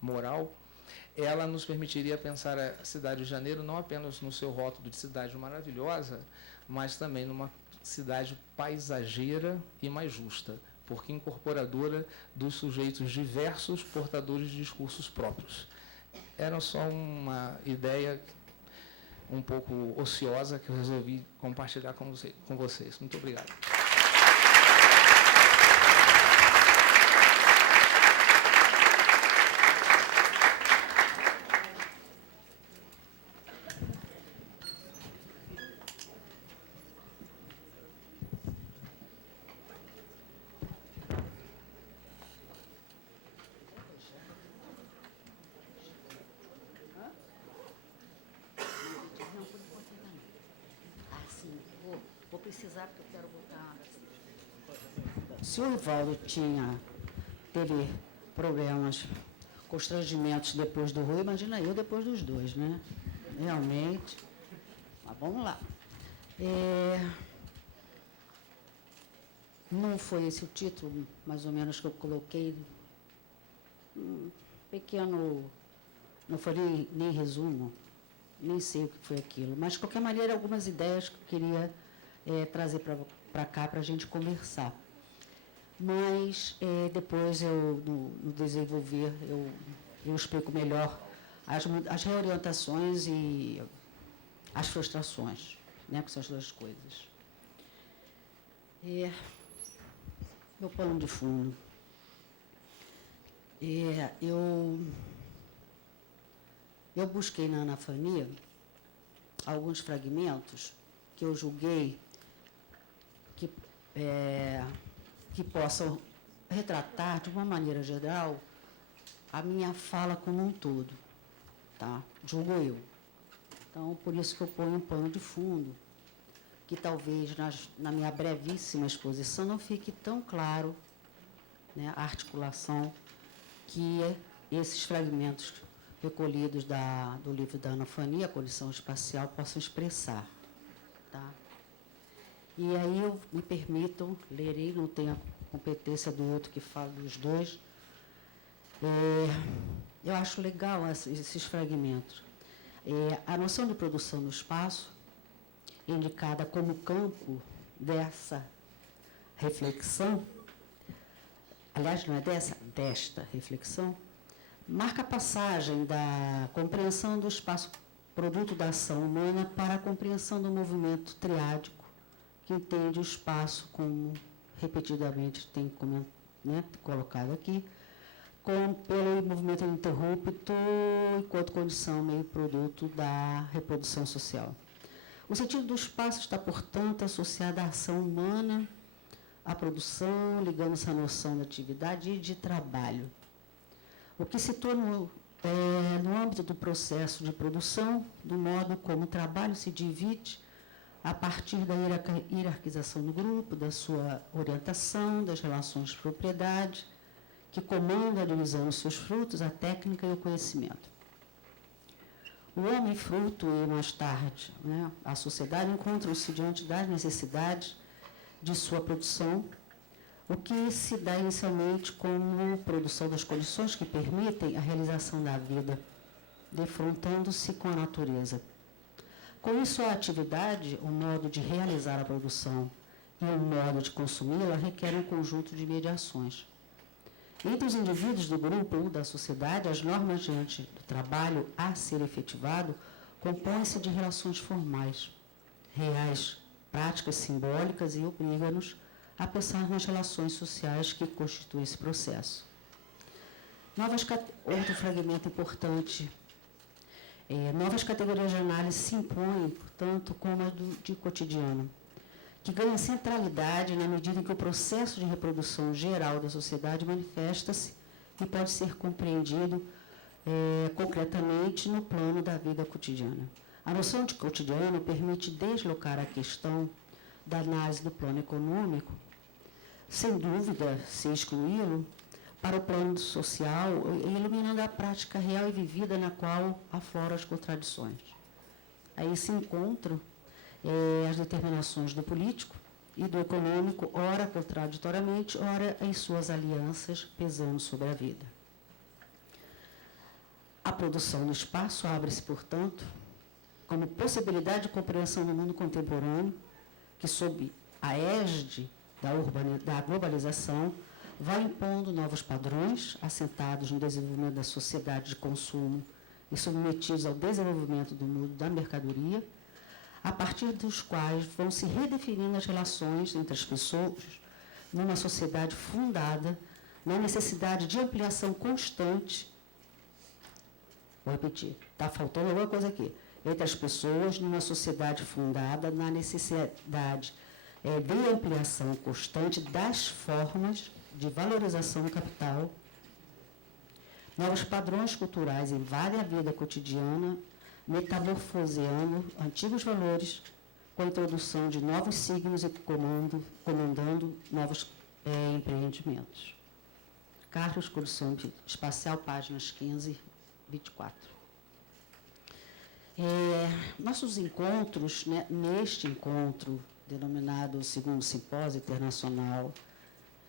moral, ela nos permitiria pensar a cidade de Janeiro não apenas no seu rótulo de cidade maravilhosa, mas também numa cidade paisageira e mais justa, porque incorporadora dos sujeitos diversos, portadores de discursos próprios. Era só uma ideia um pouco ociosa que eu resolvi compartilhar com vocês. Muito obrigado. Vou precisar, porque eu quero botar... Se o Ivaldo teve problemas, constrangimentos depois do Rui, imagina eu depois dos dois, né? Realmente. Mas vamos lá. Não foi esse o título, mais ou menos, que eu coloquei. Pequeno, não foi nem resumo, nem sei o que foi aquilo. Mas, de qualquer maneira, algumas ideias que eu queria trazer para cá para a gente conversar. Mas, depois, no desenvolver, eu explico melhor as reorientações e as frustrações, né, que são as duas coisas. Meu pano de fundo. Eu busquei na Anafania alguns fragmentos que eu julguei que possam retratar, de uma maneira geral, a minha fala como um todo, tá? Julgo eu. Então, por isso que eu ponho um pano de fundo, que talvez na minha brevíssima exposição não fique tão claro, né, a articulação que esses fragmentos recolhidos do livro da Anafania, a Coleção Espacial, possam expressar. Tá? E aí eu me permitam, lerei, não tenho a competência do outro que fala dos dois. Eu acho legal esses fragmentos. A noção de produção no espaço, indicada como campo dessa reflexão, aliás, não é desta reflexão, marca a passagem da compreensão do espaço produto da ação humana para a compreensão do movimento triádico, que entende o espaço como, repetidamente, tem colocado aqui, pelo movimento ininterrupto enquanto condição meio produto da reprodução social. O sentido do espaço está, portanto, associado à ação humana, à produção, ligando-se à noção de atividade e de trabalho. O que se torna no âmbito do processo de produção, do modo como o trabalho se divide a partir da hierarquização do grupo, da sua orientação, das relações de propriedade, que comanda a divisão dos seus frutos, a técnica e o conhecimento. O homem fruto e, mais tarde, né, a sociedade encontram-se diante das necessidades de sua produção, o que se dá inicialmente como produção das condições que permitem a realização da vida, defrontando-se com a natureza. Com isso, a atividade, o modo de realizar a produção e o modo de consumi-la requer um conjunto de mediações. Entre os indivíduos do grupo ou da sociedade, as normas diante do trabalho a ser efetivado compõem-se de relações formais, reais, práticas simbólicas e obrigam-nos a pensar nas relações sociais que constituem esse processo. Outro fragmento importante. Novas categorias de análise se impõem, portanto, como a de cotidiano, que ganha centralidade na medida em que o processo de reprodução geral da sociedade manifesta-se e pode ser compreendido concretamente no plano da vida cotidiana. A noção de cotidiano permite deslocar a questão da análise do plano econômico, sem dúvida, se excluí-lo, para o plano social, iluminando a prática real e vivida na qual afloram as contradições. Aí se encontram as determinações do político e do econômico, ora contraditoriamente, ora em suas alianças, pesando sobre a vida. A produção no espaço abre-se, portanto, como possibilidade de compreensão do mundo contemporâneo, que, sob a égide da globalização, vai impondo novos padrões assentados no desenvolvimento da sociedade de consumo e submetidos ao desenvolvimento do mundo da mercadoria, a partir dos quais vão se redefinindo as relações entre as pessoas numa sociedade fundada na necessidade de ampliação constante. Vou repetir, está faltando alguma coisa aqui. Entre as pessoas numa sociedade fundada na necessidade de ampliação constante das formas de valorização do capital. Novos padrões culturais invadem a vida cotidiana, metamorfoseando antigos valores, com a introdução de novos signos e comandando novos empreendimentos. Carlos Coruscante Espacial, páginas 15, 24. Nossos encontros, né, neste encontro, denominado Segundo Simpósio Internacional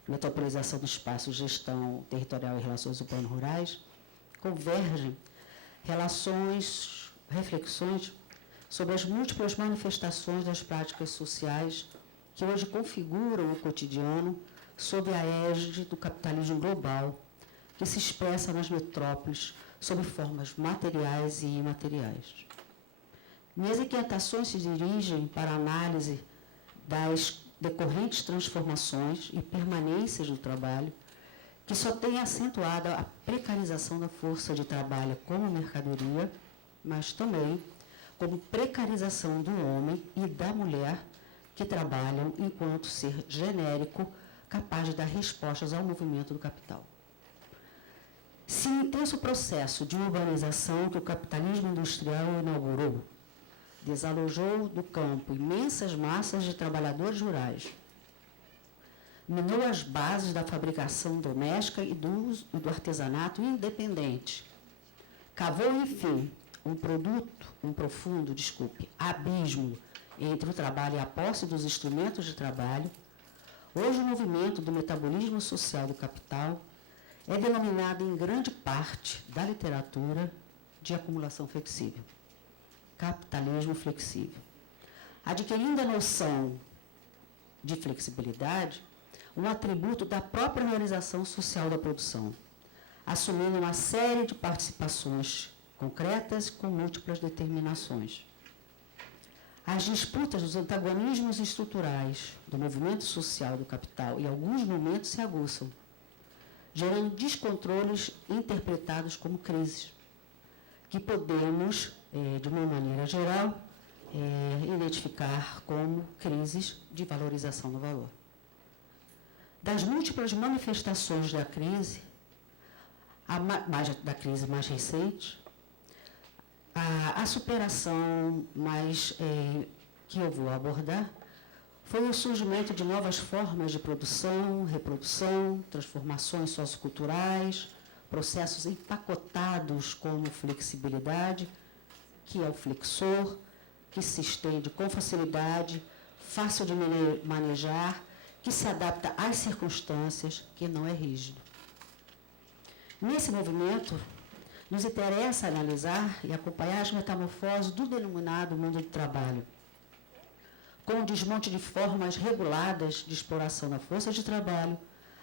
Metropolização do Espaço, Gestão Territorial e Relações Urbano-Rurais, convergem reflexões sobre as múltiplas manifestações das práticas sociais que hoje configuram o cotidiano sob a égide do capitalismo global, que se expressa nas metrópoles sob formas materiais e imateriais. Minhas inquietações se dirigem para a análise das decorrentes transformações e permanências do trabalho, que só tem acentuado a precarização da força de trabalho como mercadoria, mas também como precarização do homem e da mulher que trabalham enquanto ser genérico capaz de dar respostas ao movimento do capital. Se o intenso processo de urbanização que o capitalismo industrial inaugurou desalojou do campo imensas massas de trabalhadores rurais, minou as bases da fabricação doméstica e do artesanato independente, cavou, enfim, um profundo abismo entre o trabalho e a posse dos instrumentos de trabalho. Hoje o movimento do metabolismo social do capital é denominado em grande parte da literatura de acumulação flexível. Capitalismo flexível. Adquirindo a noção de flexibilidade, um atributo da própria organização social da produção, assumindo uma série de participações concretas com múltiplas determinações. As disputas dos antagonismos estruturais do movimento social do capital, em alguns momentos, se aguçam, gerando descontroles interpretados como crises, que podemos, de uma maneira geral, identificar como crises de valorização do valor. Das múltiplas manifestações da crise, da crise mais recente, a superação que eu vou abordar foi o surgimento de novas formas de produção, reprodução, transformações socioculturais, processos empacotados como flexibilidade, que é o flexor, que se estende com facilidade, fácil de manejar, que se adapta às circunstâncias, que não é rígido. Nesse movimento, nos interessa analisar e acompanhar as metamorfoses do denominado mundo do trabalho, com o desmonte de formas reguladas de exploração da força de trabalho,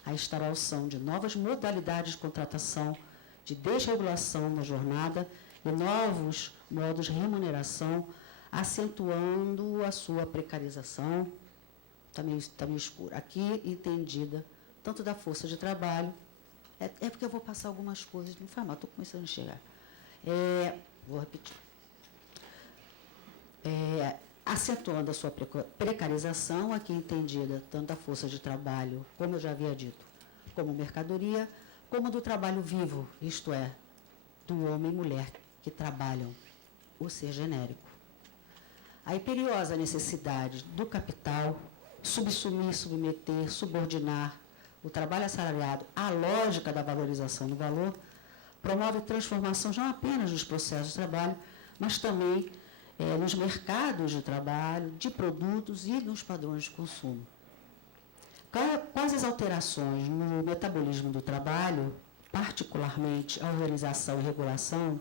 a instauração de novas modalidades de contratação, de desregulação da jornada e novos modos de remuneração, acentuando a sua precarização, também escura, aqui entendida tanto da força de trabalho, é porque eu vou passar algumas coisas, não faz mal, estou começando a chegar. Vou repetir. Acentuando a sua precarização, aqui entendida tanto da força de trabalho, como eu já havia dito, como mercadoria, como do trabalho vivo, isto é, do homem e mulher que trabalham, o ser genérico. A imperiosa necessidade do capital subsumir, submeter, subordinar o trabalho assalariado à lógica da valorização do valor promove transformações não apenas nos processos de trabalho, mas também nos mercados de trabalho, de produtos e nos padrões de consumo. Quais as alterações no metabolismo do trabalho, particularmente a organização e regulação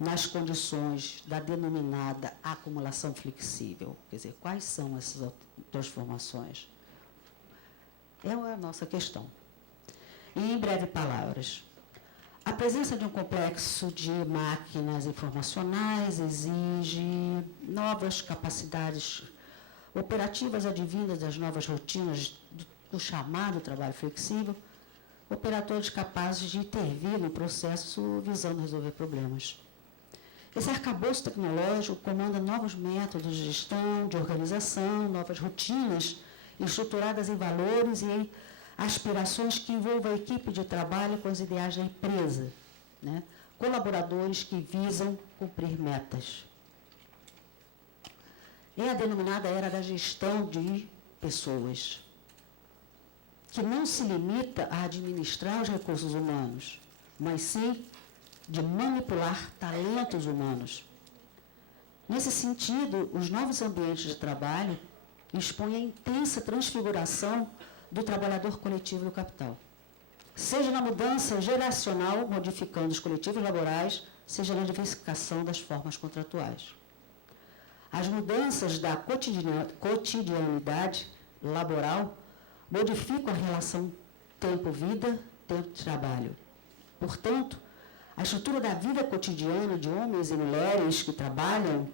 nas condições da denominada acumulação flexível. Quer dizer, quais são essas transformações? É a nossa questão. E, em breves palavras, a presença de um complexo de máquinas informacionais exige novas capacidades operativas advindas das novas rotinas do chamado trabalho flexível, operadores capazes de intervir no processo visando resolver problemas. Esse arcabouço tecnológico comanda novos métodos de gestão, de organização, novas rotinas estruturadas em valores e em aspirações que envolvam a equipe de trabalho com os ideais da empresa, né? Colaboradores que visam cumprir metas. É a denominada era da gestão de pessoas, que não se limita a administrar os recursos humanos, mas sim de manipular talentos humanos. Nesse sentido, os novos ambientes de trabalho expõem a intensa transfiguração do trabalhador coletivo do capital, seja na mudança geracional, modificando os coletivos laborais, seja na diversificação das formas contratuais. As mudanças da cotidianidade laboral modificam a relação tempo-vida, tempo-trabalho. Portanto, a estrutura da vida cotidiana de homens e mulheres que trabalham,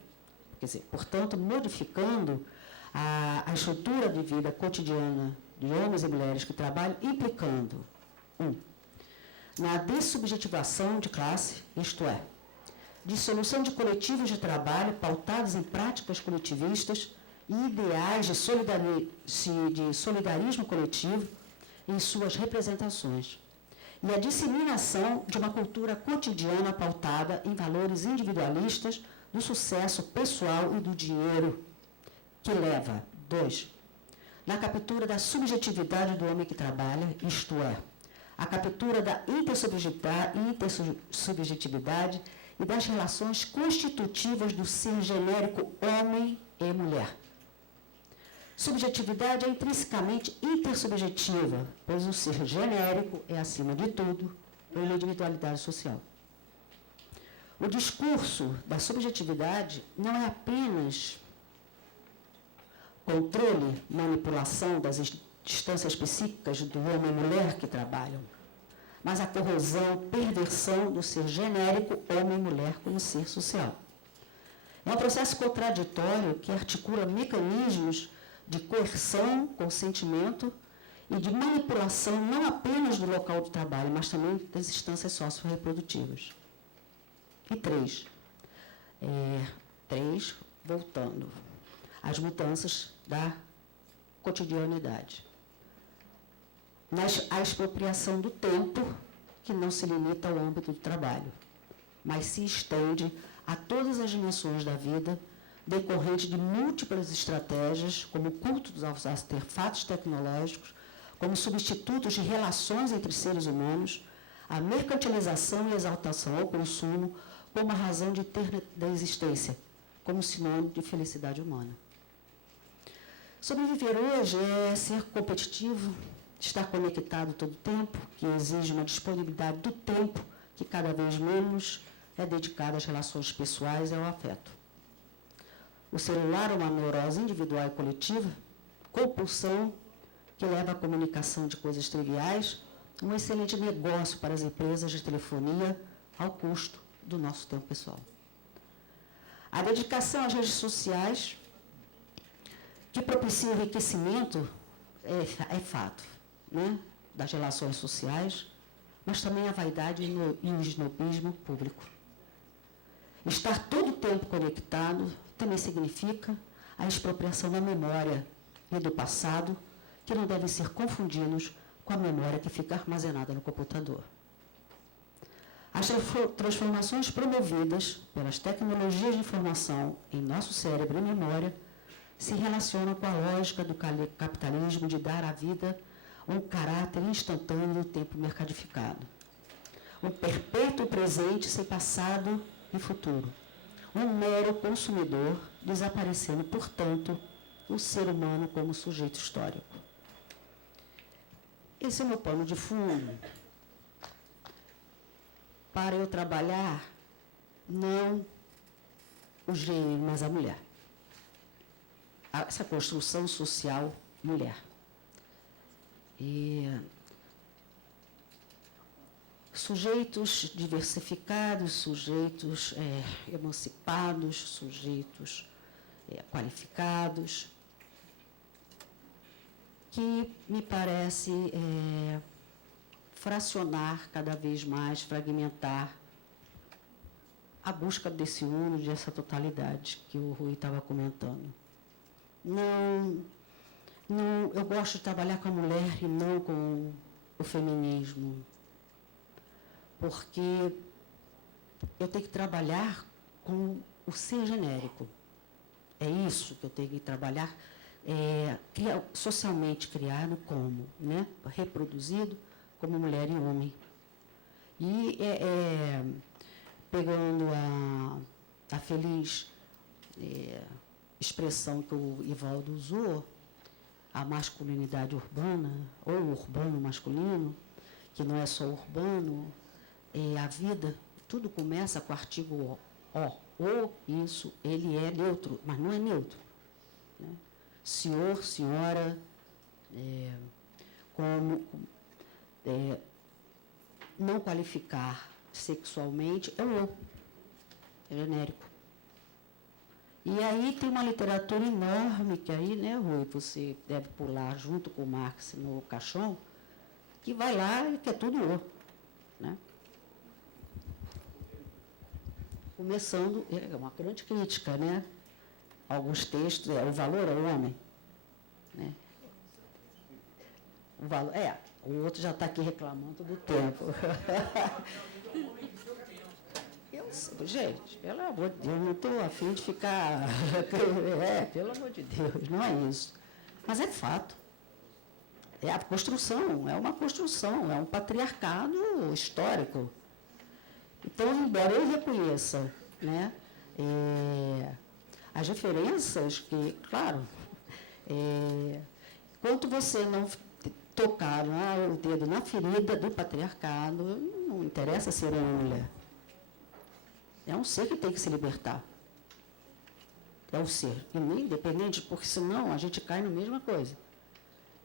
quer dizer, portanto, modificando a estrutura de vida cotidiana de homens e mulheres que trabalham, implicando, na dessubjetivação de classe, isto é, dissolução de coletivos de trabalho pautados em práticas coletivistas e ideais de solidarismo coletivo em suas representações, e a disseminação de uma cultura cotidiana pautada em valores individualistas do sucesso pessoal e do dinheiro, que leva, 2, na captura da subjetividade do homem que trabalha, isto é, a captura da intersubjetividade e das relações constitutivas do ser genérico homem e mulher. Subjetividade é intrinsecamente intersubjetiva, pois o ser genérico é, acima de tudo, uma individualidade social. O discurso da subjetividade não é apenas controle, manipulação das instâncias psíquicas do homem e mulher que trabalham, mas a corrosão, perversão do ser genérico homem e mulher como ser social. É um processo contraditório que articula mecanismos de coerção, consentimento e de manipulação não apenas do local de trabalho, mas também das instâncias socio-reprodutivas. E 3, voltando às mudanças da cotidianidade. A expropriação do tempo, que não se limita ao âmbito do trabalho, mas se estende a todas as dimensões da vida, decorrente de múltiplas estratégias, como o culto aos artefatos tecnológicos, como substitutos de relações entre seres humanos, a mercantilização e exaltação ao consumo como a razão de ter da existência, como sinônimo de felicidade humana. Sobreviver hoje é ser competitivo, estar conectado todo o tempo, que exige uma disponibilidade do tempo que cada vez menos é dedicada às relações pessoais e ao afeto. O celular é uma neurose individual e coletiva, compulsão que leva à comunicação de coisas triviais, um excelente negócio para as empresas de telefonia ao custo do nosso tempo pessoal. A dedicação às redes sociais, que propicia o enriquecimento, é fato, né, das relações sociais, mas também a vaidade e o snobismo público. Estar todo o tempo conectado também significa a expropriação da memória e do passado, que não devem ser confundidos com a memória que fica armazenada no computador. As transformações promovidas pelas tecnologias de informação em nosso cérebro e memória se relacionam com a lógica do capitalismo de dar à vida um caráter instantâneo do tempo mercadificado. Um perpétuo presente sem passado e futuro. Um mero consumidor, desaparecendo, portanto, o ser humano como sujeito histórico. Esse é o meu pano de fundo. Para eu trabalhar não o gênero, mas a mulher. Essa construção social mulher. E sujeitos diversificados, sujeitos emancipados, sujeitos qualificados, que me parece fracionar cada vez mais, fragmentar a busca desse uno, dessa totalidade que o Rui estava comentando. Não, eu gosto de trabalhar com a mulher e não com o feminismo, porque eu tenho que trabalhar com o ser genérico. É isso que eu tenho que trabalhar, socialmente criado como, né? Reproduzido como mulher e homem. E pegando a feliz expressão que o Ivaldo usou, a masculinidade urbana, ou urbano masculino, que não é só urbano, a vida, tudo começa com o artigo o, isso, ele é neutro, mas não é neutro. Né? Senhor, senhora, não qualificar sexualmente é o é genérico. E aí tem uma literatura enorme, que aí, né, Rui, você deve pular junto com o Marx no caixão, que vai lá e que é tudo o. Né? Começando, é uma grande crítica, né? Alguns textos, o valor ao homem. Né? O valor, o outro já está aqui reclamando do tempo. Gente, pelo amor de Deus, não estou a fim de ficar... pelo amor de Deus, não é isso. Mas é fato. É a construção, é uma construção, é um patriarcado histórico. Então, embora eu reconheça, né, as diferenças que, claro, enquanto você não tocar o dedo na ferida do patriarcado, não interessa ser uma mulher. É um ser que tem que se libertar. É um ser, e nem independente, porque senão a gente cai na mesma coisa.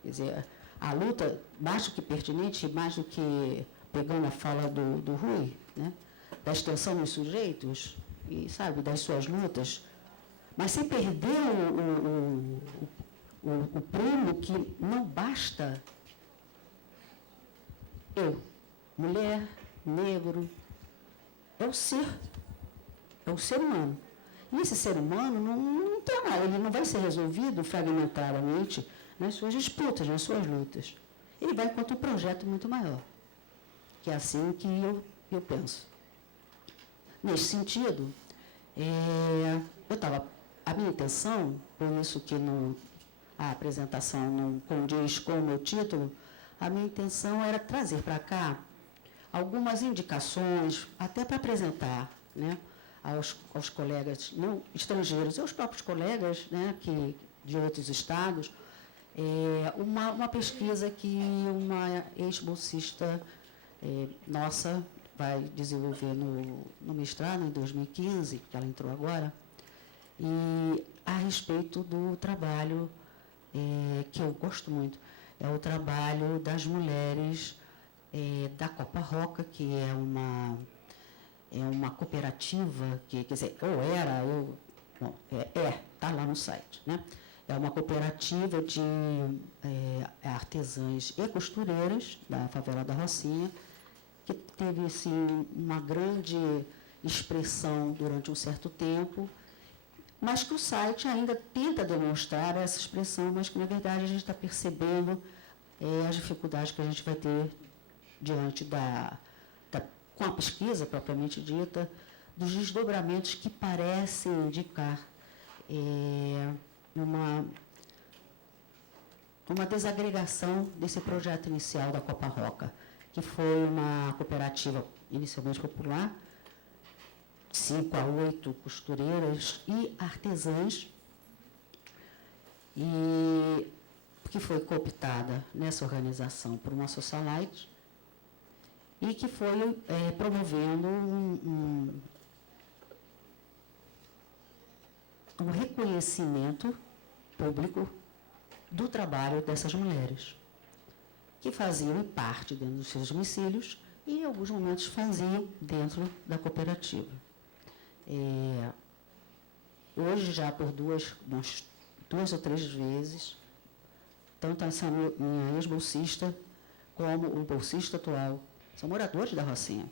Quer dizer, a luta, mais do que pertinente, mais do que pegando a fala do Rui, né, da extensão dos sujeitos, e, sabe, das suas lutas, mas sem perder o prumo que não basta eu, mulher, negro, é o ser humano. E esse ser humano não tem nada, ele não vai ser resolvido fragmentariamente nas suas disputas, nas suas lutas. Ele vai encontrar um projeto muito maior, que é assim que eu penso. Nesse sentido, a minha intenção, por isso que a apresentação não condiz com o meu título, a minha intenção era trazer para cá algumas indicações, até para apresentar, né, aos colegas não estrangeiros, aos próprios colegas, né, de outros estados, uma pesquisa que uma ex-bolsista nossa vai desenvolver no mestrado, em 2015, que ela entrou agora, e a respeito do trabalho que eu gosto muito, é o trabalho das mulheres da Copa Roca, que é uma cooperativa, que, quer dizer, está lá no site, né? É uma cooperativa de artesãs e costureiras da favela da Rocinha, que teve, assim, uma grande expressão durante um certo tempo, mas que o site ainda tenta demonstrar essa expressão, mas que, na verdade, a gente está percebendo as dificuldades que a gente vai ter diante com a pesquisa propriamente dita, dos desdobramentos que parecem indicar uma desagregação desse projeto inicial da Copa Roca, que foi uma cooperativa inicialmente popular, 5 a 8 costureiras e artesãs, e que foi cooptada nessa organização por uma socialite, e que foi promovendo um reconhecimento público do trabalho dessas mulheres, que faziam em parte dentro dos seus domicílios e, em alguns momentos, faziam dentro da cooperativa. Hoje, já por duas ou três vezes, tanto essa minha ex-bolsista como o bolsista atual são moradores da Rocinha.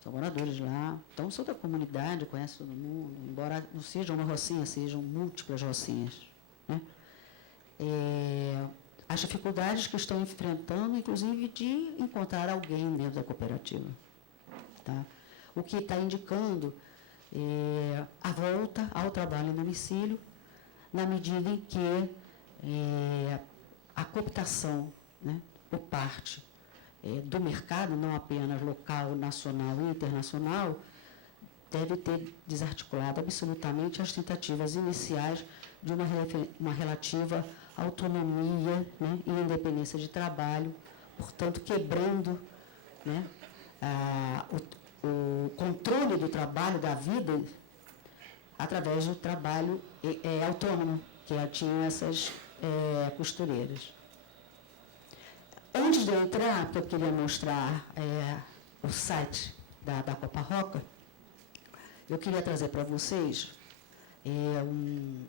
São moradores lá, então são da comunidade, conhecem todo mundo, embora não seja uma Rocinha, sejam múltiplas Rocinhas, né? As dificuldades que estão enfrentando, inclusive, de encontrar alguém dentro da cooperativa. Tá? O que está indicando a volta ao trabalho em domicílio, na medida em que a cooptação, né, por parte do mercado, não apenas local, nacional e internacional, deve ter desarticulado absolutamente as tentativas iniciais de uma relativa autonomia, né, e independência de trabalho, portanto, quebrando, né, o controle do trabalho, da vida, através do trabalho autônomo, que tinham essas costureiras. Antes de eu entrar, porque eu queria mostrar o site da Copa Roca, eu queria trazer para vocês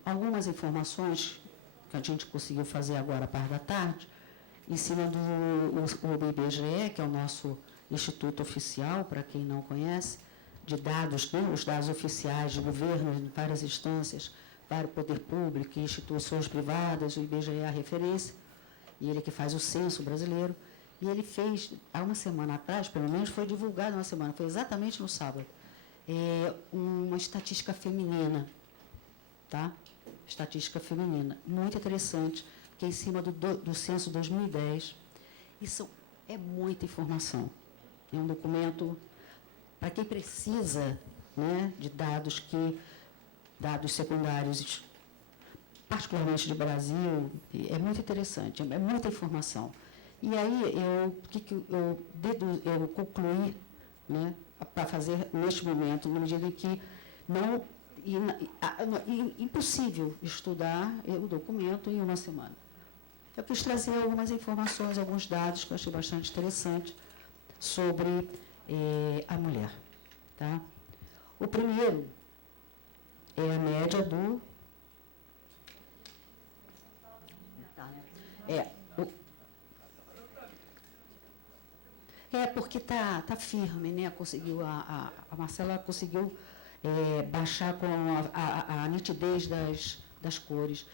algumas informações que a gente conseguiu fazer agora à parte da tarde, em cima do IBGE, que é o nosso instituto oficial, para quem não conhece, de dados, né, os dados oficiais de governo em várias instâncias, para o poder público e instituições privadas, o IBGE é a referência, e ele que faz o censo brasileiro, e ele fez, há uma semana atrás, pelo menos foi divulgado uma semana, foi exatamente no sábado, uma estatística feminina, tá? Estatística feminina, muito interessante, que é em cima do censo 2010. Isso é muita informação. É um documento para quem precisa, né, de dados secundários, particularmente do Brasil, é muito interessante, é muita informação. E aí, eu concluí, né, para fazer neste momento, na medida em que não... impossível estudar o documento em uma semana. Eu quis trazer algumas informações, alguns dados que eu achei bastante interessante sobre a mulher. Tá? O primeiro é a média do... porque está firme, né? Conseguiu, a Marcela conseguiu baixar com a nitidez das cores.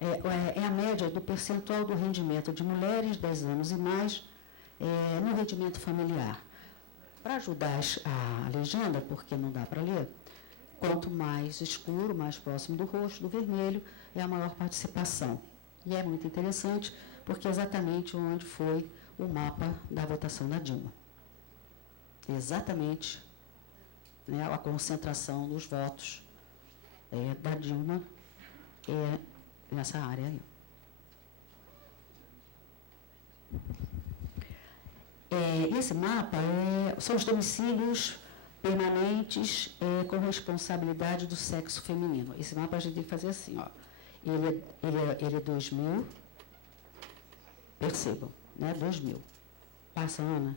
É a média do percentual do rendimento de mulheres 10 anos e mais no rendimento familiar. Para ajudar a legenda, porque não dá para ler, quanto mais escuro, mais próximo do rosto, do vermelho, é a maior participação. E é muito interessante, porque é exatamente onde foi o mapa da votação da Dilma. Exatamente, né, a concentração dos votos da Dilma nessa área aí. Esse mapa são os domicílios permanentes com responsabilidade do sexo feminino. Esse mapa a gente tem que fazer assim, ó. Ele é 2000, percebam, né? 2000. Passa, Ana.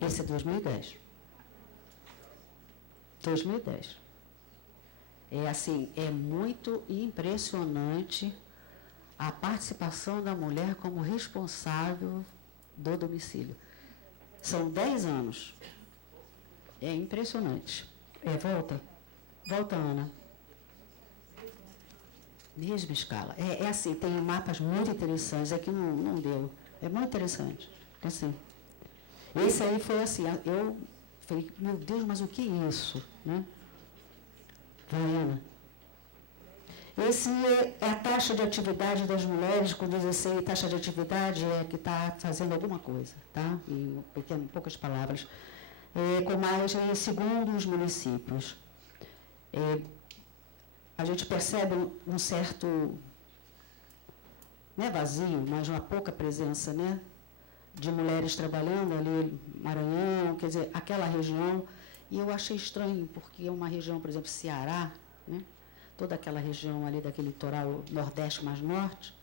Esse é 2010. 2010. É muito impressionante a participação da mulher como responsável do domicílio. São 10 anos. É impressionante. Volta, Ana. Mesma escala. Assim, tem mapas muito interessantes. Aqui não deu. É muito interessante. Assim. Esse aí foi assim, eu falei, meu Deus, mas o que é isso? Né? Vai, Ana. Esse é a taxa de atividade das mulheres, quando diz assim, taxa de atividade é que está fazendo alguma coisa, tá? Em poucas palavras. Com mais, segundo os municípios. A gente percebe um certo, né, vazio, mas uma pouca presença, né, de mulheres trabalhando ali, Maranhão, quer dizer, aquela região. E eu achei estranho, porque é uma região, por exemplo, Ceará, né? toda aquela região ali daquele litoral nordeste mais norte,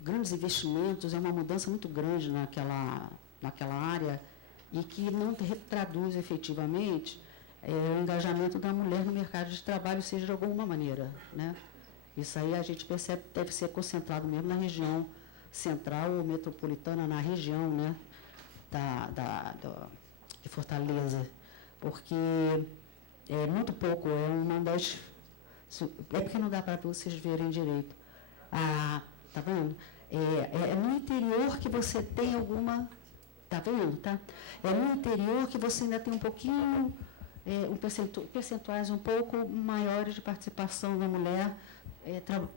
grandes investimentos, é uma mudança muito grande naquela área e que não traduz efetivamente o engajamento da mulher no mercado de trabalho, seja de alguma maneira, né? Isso aí a gente percebe que deve ser concentrado mesmo na região central ou metropolitana, na região, né, de Fortaleza, porque é muito pouco, é uma das... É porque não dá para vocês verem direito. Tá vendo? É no interior que você tem alguma... Tá vendo? Tá? É no interior que você ainda tem um pouquinho, percentuais um pouco maiores de participação da mulher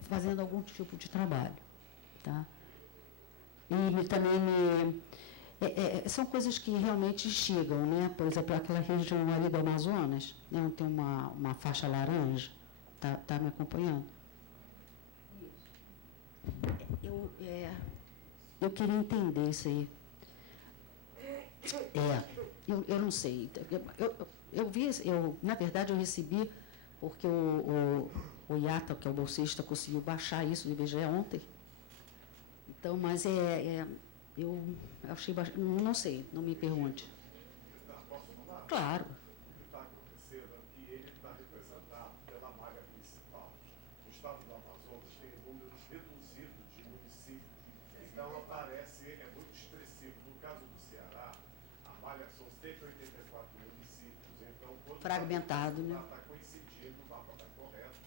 fazendo algum tipo de trabalho. Tá? E também são coisas que realmente chegam, né? Por exemplo, aquela região ali do Amazonas, né, onde tem uma faixa laranja, tá me acompanhando? Eu queria entender isso aí. Eu não sei. Na verdade, eu recebi, porque o IATA, que é o bolsista, conseguiu baixar isso do IBGE ontem. Então, mas eu achei bastante... Não sei, não me pergunte. Posso falar? Claro. O que está acontecendo é que ele está representado pela malha principal. O estado do Amazonas tem números reduzidos de municípios. Então, é muito expressivo. No caso do Ceará, a malha são 184 municípios. Então, quando fragmentado, né? Está coincidindo, o mapa está correto.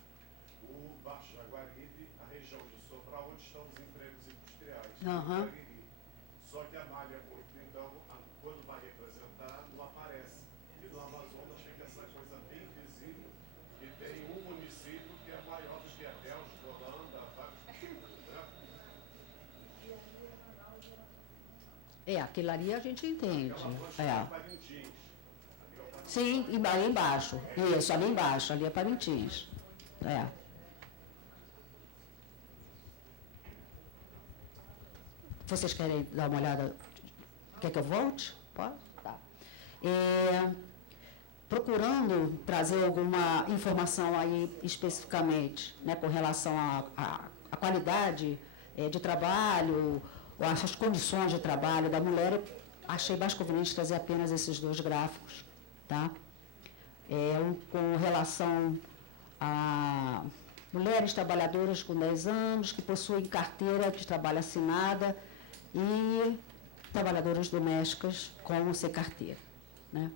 O Baixo Jaguaribe, a região de Sobral, onde estão os empregos industriais. Aham. Só que a malha é muito, então, quando vai representar, não aparece. E no Amazonas fica essa coisa bem visível, que tem um município que é maior do que a Bélgica, Holanda, vários né? Aquilo ali a gente entende. Parintins. Sim, ali embaixo. Isso, ali embaixo, ali é Parintins. Vocês querem dar uma olhada? Quer que eu volte? Pode? Tá. Procurando trazer alguma informação aí especificamente, né, com relação à qualidade de trabalho, ou as condições de trabalho da mulher, eu achei mais conveniente trazer apenas esses dois gráficos, tá? Com relação a mulheres trabalhadoras com 10 anos, que possuem carteira de trabalho assinada, e trabalhadoras domésticas com ou sem carteira, né?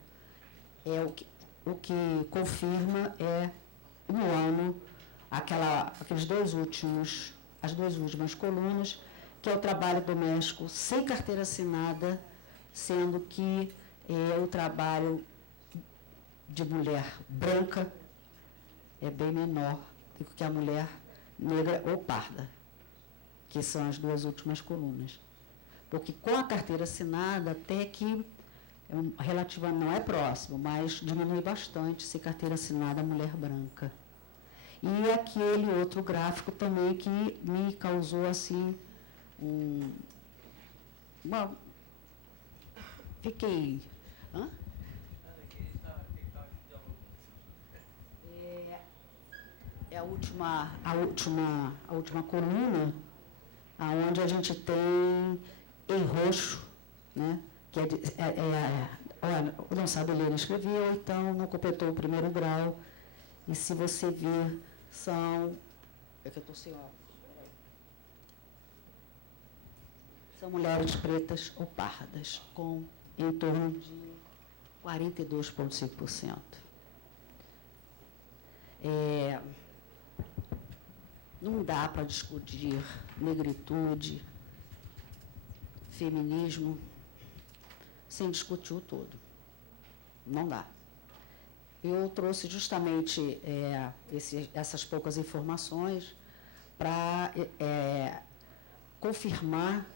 O que confirma no ano as duas últimas colunas, que é o trabalho doméstico sem carteira assinada, sendo que o trabalho de mulher branca é bem menor do que a mulher negra ou parda, que são as duas últimas colunas. Porque com a carteira assinada, até que não é próximo, mas diminui bastante se carteira assinada a mulher branca. E aquele outro gráfico também que me causou assim fiquei... Hã? É a última coluna, aonde a gente tem em roxo, né? Que não sabe ler nem escrever, ou então não completou o primeiro grau. E se você vir, são mulheres pretas ou pardas, com em torno de 42,5%. Não dá para discutir negritude, feminismo, sem discutir o todo. Não dá. Eu trouxe justamente essas poucas informações para confirmar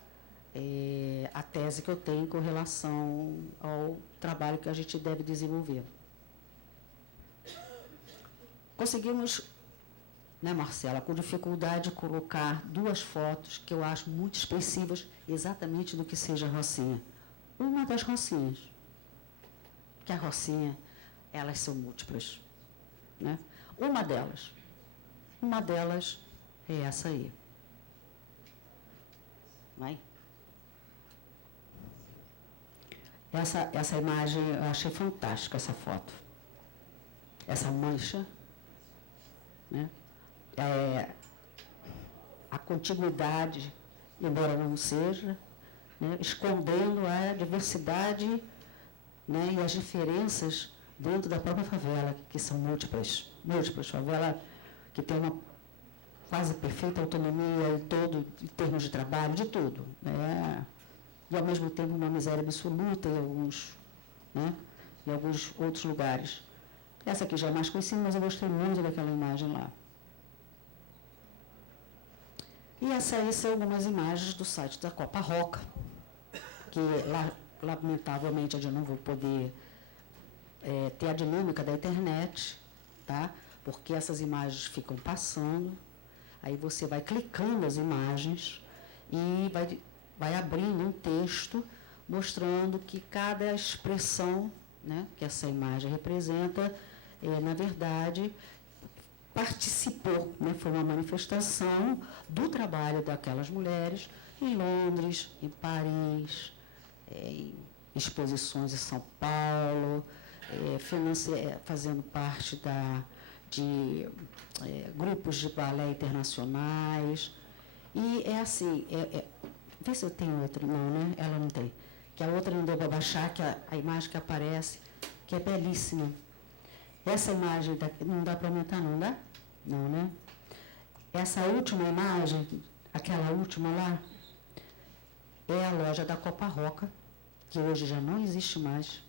a tese que eu tenho com relação ao trabalho que a gente deve desenvolver. Conseguimos, né, Marcela, com dificuldade, colocar duas fotos que eu acho muito expressivas exatamente do que seja a Rocinha. Uma das Rocinhas, que a Rocinha, elas são múltiplas, né? Uma delas é essa aí. Vai? Essa imagem, eu achei fantástica, essa foto. Essa mancha, né? A contiguidade, embora não seja, né? Escondendo a diversidade, né? E as diferenças dentro da própria favela, que são múltiplas favela que tem uma quase perfeita autonomia em termos de trabalho, de tudo, né? E, ao mesmo tempo, uma miséria absoluta em alguns outros lugares. Essa aqui já é mais conhecida, mas eu gostei muito daquela imagem lá. E essas são algumas imagens do site da Copa Roca, que, lamentavelmente, eu não vou poder ter a dinâmica da internet, tá? Porque essas imagens ficam passando, aí você vai clicando as imagens e vai abrindo um texto mostrando que cada expressão, né, que essa imagem representa, na verdade, participou, né, foi uma manifestação do trabalho daquelas mulheres em Londres, em Paris, em exposições em São Paulo, fazendo parte de grupos de balé internacionais. E é assim, vê se eu tenho outra. Não, né? Ela não tem. Que a outra não deu para baixar, que a imagem que aparece, que é belíssima. Essa imagem daqui, não dá para aumentar, não dá? Não, né? Essa última imagem, aquela última lá, é a loja da Copa Roca, que hoje já não existe mais,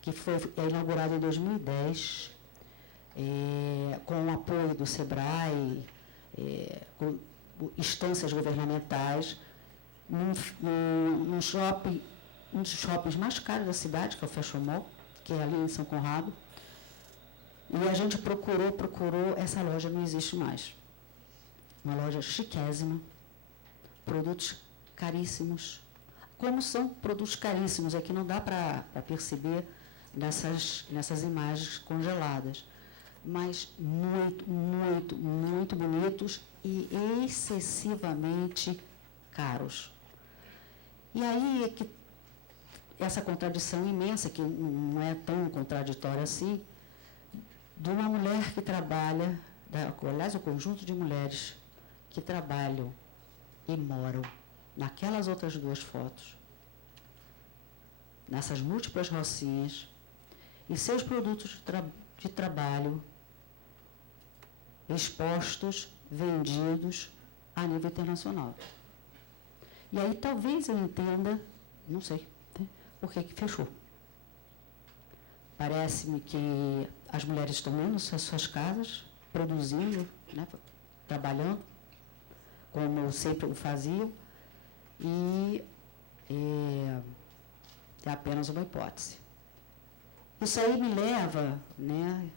que foi inaugurada em 2010, com o apoio do SEBRAE, com instâncias governamentais, num shopping, um dos shoppings mais caros da cidade, que é o Fashion Mall, que é ali em São Conrado. E a gente procurou, essa loja não existe mais. Uma loja chiquésima, produtos caríssimos. Como são produtos caríssimos, é que não dá para perceber nessas imagens congeladas, mas muito, muito, muito bonitos e excessivamente caros. E aí é que essa contradição imensa, que não é tão contraditória assim, de uma mulher que trabalha, aliás, o conjunto de mulheres que trabalham e moram naquelas outras duas fotos, nessas múltiplas rocinhas, e seus produtos de trabalho expostos, vendidos a nível internacional. E aí talvez eu entenda, não sei, né, por que fechou. Parece-me que as mulheres estão menos nas suas casas, produzindo, né, trabalhando, como sempre o faziam, e é apenas uma hipótese. Isso aí me leva, né,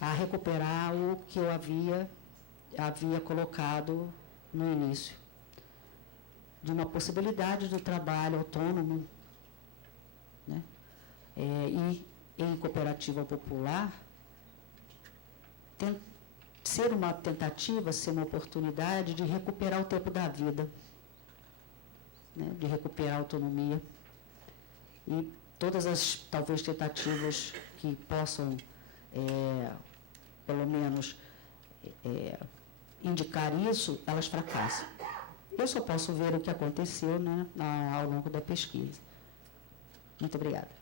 a recuperar o que eu havia colocado no início, de uma possibilidade do trabalho autônomo, né, e em cooperativa popular, ser uma tentativa, ser uma oportunidade de recuperar o tempo da vida, né, de recuperar a autonomia. E todas as, talvez, tentativas que possam, pelo menos, indicar isso, elas fracassam. Eu só posso ver o que aconteceu, né, ao longo da pesquisa. Muito obrigada.